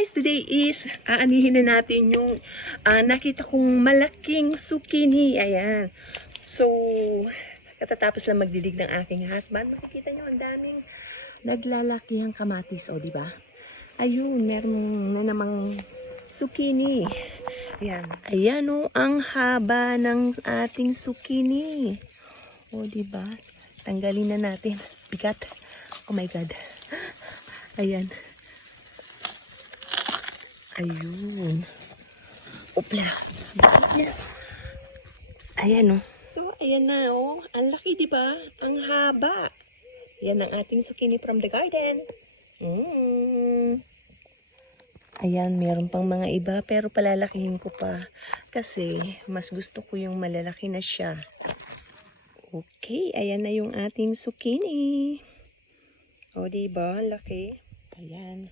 guys, today is aanihin na natin yung nakita kong malaking zucchini. Ayan. So, katatapos lang magdilig ng aking husband. Makikita nyo ang daming naglalakihang kamatis. O, diba? Ayun, meron na namang zucchini. Ayan. Ayan o, ang haba ng ating zucchini. O, diba? Tanggalin na natin. Bigat. Oh my God. Ayan. Ayun. Opla. Ayan o. So, ayan na o. Ang laki, diba? Ang haba. Yan ang ating zucchini from the garden. Ayan, meron pang mga iba pero palalakihin ko pa. Kasi, mas gusto ko yung malalaki na siya. Okay, ayan na yung ating zucchini. O, diba? Laki. Ayan.